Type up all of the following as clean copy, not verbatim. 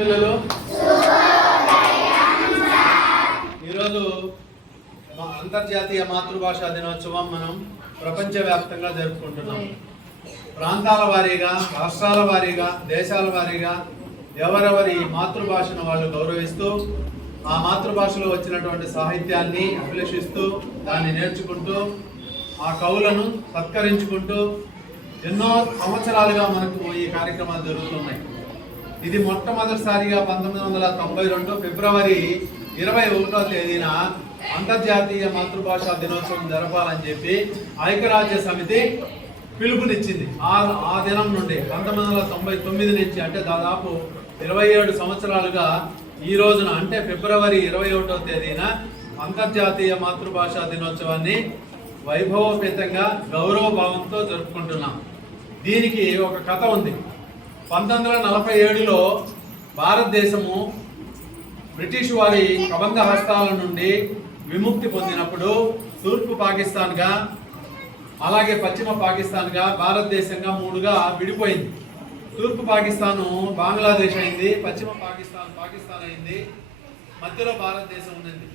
పిల్లలు ఈరోజు అంతర్జాతీయ మాతృభాషా దినోత్సవం మనం ప్రపంచవ్యాప్తంగా జరుపుకుంటున్నాం. ప్రాంతాల వారీగా, రాష్ట్రాల వారీగా, దేశాల వారీగా ఎవరెవరి మాతృభాషను వాళ్ళు గౌరవిస్తూ ఆ మాతృభాషలో వచ్చినటువంటి సాహిత్యాన్ని అభిలషిస్తూ దాన్ని నేర్చుకుంటూ ఆ కవులను సత్కరించుకుంటూ ఎన్నో సంవత్సరాలుగా మనకు ఈ కార్యక్రమాలు జరుగుతున్నాయి. ఇది మొట్టమొదటిసారిగా 1992 ఫిబ్రవరి 21వ తేదీన అంతర్జాతీయ మాతృభాషా దినోత్సవం జరపాలని చెప్పి ఐక్యరాజ్య సమితి పిలుపునిచ్చింది. ఆ దినం నుండి 1999 నుంచి అంటే దాదాపు 27 సంవత్సరాలుగా ఈ రోజున అంటే ఫిబ్రవరి 21వ తేదీన అంతర్జాతీయ మాతృభాషా దినోత్సవాన్ని వైభవోపేతంగా గౌరవభావంతో జరుపుకుంటున్నాం. దీనికి ఒక కథ ఉంది. 1947లో భారతదేశము బ్రిటిష్ వారి కబంధ హస్తాల నుండి విముక్తి పొందినప్పుడు తూర్పు పాకిస్తాన్గా అలాగే పశ్చిమ పాకిస్తాన్గా భారతదేశంగా మూడుగా విడిపోయింది. తూర్పు పాకిస్తాను బంగ్లాదేశ్ అయింది, పశ్చిమ పాకిస్తాన్ అయింది, మధ్యలో భారతదేశం ఉన్నది.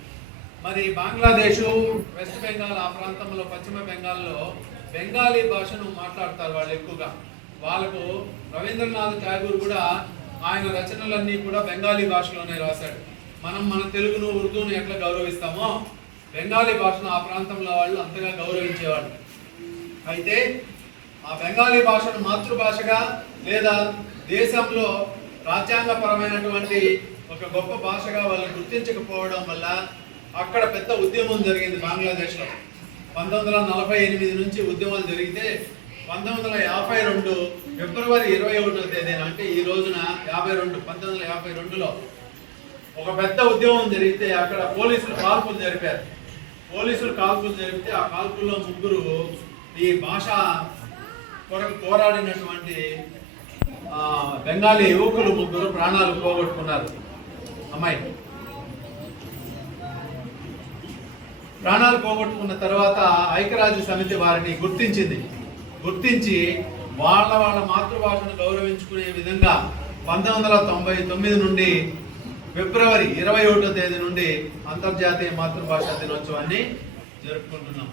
మరి బంగ్లాదేశ్, వెస్ట్ బెంగాల్ ఆ ప్రాంతంలో పశ్చిమ బెంగాల్లో బెంగాలీ భాషను మాట్లాడతారు వాళ్ళు ఎక్కువగా. వాళ్ళకు రవీంద్రనాథ్ ఠాగూర్ కూడా ఆయన రచనలన్నీ కూడా బెంగాలీ భాషలోనే రాశాడు. మన తెలుగును, ఉర్దూను ఎట్లా గౌరవిస్తామో బెంగాలీ భాషను ఆ ప్రాంతంలో వాళ్ళు అంతగా గౌరవించేవాళ్ళు. అయితే ఆ బెంగాలీ భాషను మాతృభాషగా లేదా దేశంలో రాజ్యాంగపరమైనటువంటి ఒక గొప్ప భాషగా వాళ్ళు గుర్తించకపోవడం వల్ల అక్కడ పెద్ద ఉద్యమం జరిగింది బంగ్లాదేశ్లో. 1948 నుంచి ఉద్యమాలు జరిగితే 1952 ఫిబ్రవరి 21వ తేదీన అంటే ఈ రోజున 1952లో ఒక పెద్ద ఉద్యమం జరిగితే అక్కడ పోలీసులు కాల్పులు జరిపారు. జరిపితే ఆ కాల్పుల్లో ముగ్గురు ఈ భాష కొరకు పోరాడినటువంటి బెంగాలీ యువకులు ముగ్గురు ప్రాణాలు పోగొట్టుకున్నారు. ప్రాణాలు పోగొట్టుకున్న తర్వాత ఐక్యరాజ్య సమితి వారిని గుర్తించి వాళ్ళ మాతృభాషను గౌరవించుకునే విధంగా 1999 నుండి ఫిబ్రవరి 21వ తేదీ నుండి అంతర్జాతీయ మాతృభాషా దినోత్సవాన్ని జరుపుకుంటున్నాం.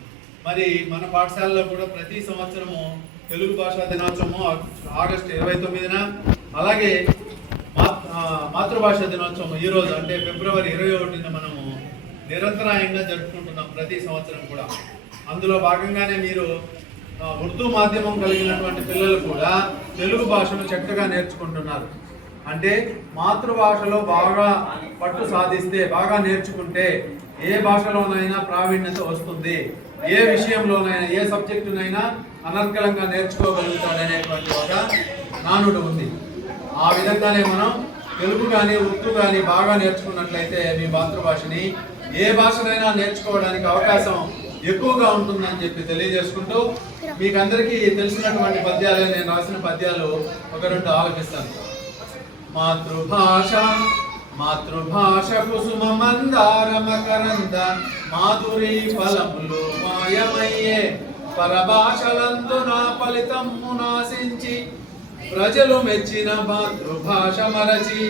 మరి మన పాఠశాలలో కూడా ప్రతి సంవత్సరము తెలుగు భాషా దినోత్సవము ఆగస్టు 29న అలాగే మాతృభాషా దినోత్సవం ఈ రోజు అంటే ఫిబ్రవరి 21న మనము నిరంతరాయంగా జరుపుకుంటున్నాం ప్రతి సంవత్సరం కూడా. అందులో భాగంగానే మీరు ఉర్దూ మాధ్యమం కలిగినటువంటి పిల్లలు కూడా తెలుగు భాషను చక్కగా నేర్చుకుంటున్నారు. అంటే మాతృభాషలో బాగా పట్టు సాధిస్తే, బాగా నేర్చుకుంటే ఏ భాషలోనైనా ప్రావీణ్యత వస్తుంది, ఏ విషయంలోనైనా ఏ సబ్జెక్టునైనా అనర్గళంగా నేర్చుకోగలుగుతాడనేటువంటి ఒక నానుడు ఉంది. ఆ విధంగానే మనం తెలుగు కానీ ఉర్దూ కానీ బాగా నేర్చుకున్నట్లయితే మీ మాతృభాషని ఏ భాషనైనా నేర్చుకోవడానికి అవకాశం ఎక్కువగా ఉంటుందని చెప్పి తెలియజేసుకుంటూ మీకు అందరికీ తెలిసినటువంటి పద్యాలే నేను రాసిన పద్యాలు ఒక రెండు ఆలపిస్తాను. మాతృభాష కుసుమ మందార మకరంద మాధురి ఫలములు మాయమయ్యే పరభాషలందు నా ఫలితము నాశించి ప్రజలు మెచ్చిన మాతృభాష మరచి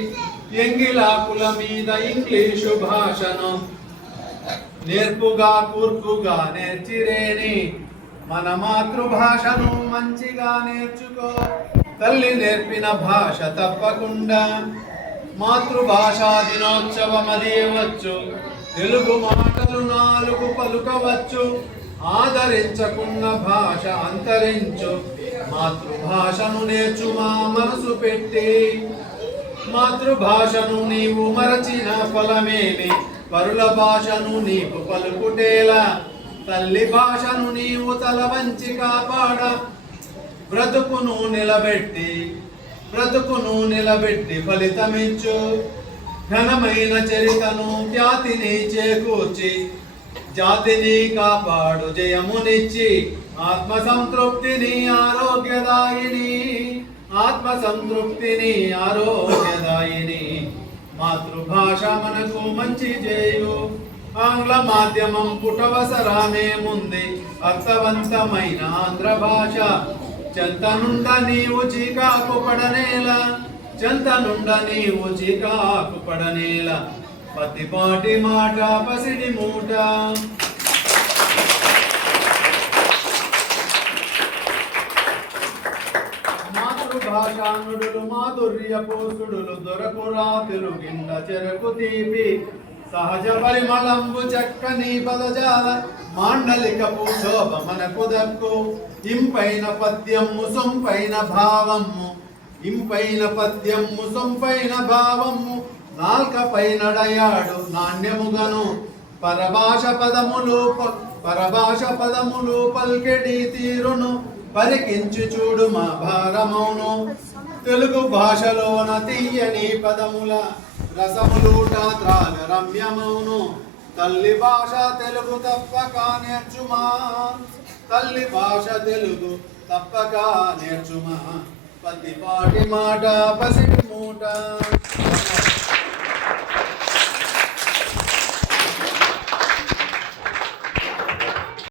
ఎంగిలాకుల మీద ఇంగ్లీషు భాషను నేర్పుగా కూర్పుగా నేర్చిరేని మన మాతృభాషను మంచిగా నేర్చుకో, తల్లి నేర్పిన భాష తప్పకుండా. మాతృభాషా దినోత్సవమది వచ్చు, తెలుగు మాటలు 4 పలుకవచ్చు, ఆదరించకున్న భాష అంతరించు, మాతృభాషను నేర్చు మా మనసు పెట్టి. మాతృభాషను నీవు మరచిన ఫలమేమి, పరుల భాషను నీవు పలుకుటేలా, తల్లి భాషను నీవు తల వంచి కాపాడ. బ్రతుకును నిలబెట్టి ఫలితమిచ్చు, ఘనమైన చరితను ఖ్యాతిని చేకూర్చి, జాతిని కాపాడు జయమునిచ్చి, ఆత్మసంతృప్తిని ఆరోగ్యదాయిని. మాతృభాష మనకు మంచి చేయు, ఆంగ్ల మాధ్యమం పుటవసరామే ముందే, అర్థవంతమైన ఆంధ్ర భాష చెంతనుండ నీవు చీకాకు పడనేలా, చెంత నుండ నీవు చికాకు పడనేల పత్తిపాటి మాట పసిడి మూట మాతృభాషానుడులు మాధుర్య పోసుడులు దొరకురా తెలుగిండ చెరకు తీపి సహజ పరిమళంబు చక్కని పదజాల మాండలికపు శోభ మనకు దక్కు ఇంపైన పద్యము సొంపైన భావము ఇంపైన పద్యము సొంపైన భావము నాల్కపై నడయాడు నాణ్యముగను పరభాష పదములు పల్కెడి తీరును పరికించి చూడు మా భారమౌను తెలుగు భాషలోన తీయని పదముల రసములూట త్రాగ రమ్యమౌను తల్లి భాష తెలుగు తప్పక నేర్చుమా తల్లి భాష తెలుగు తప్పక నేర్చుమా పత్తిపాటి మాట పసిడి మూట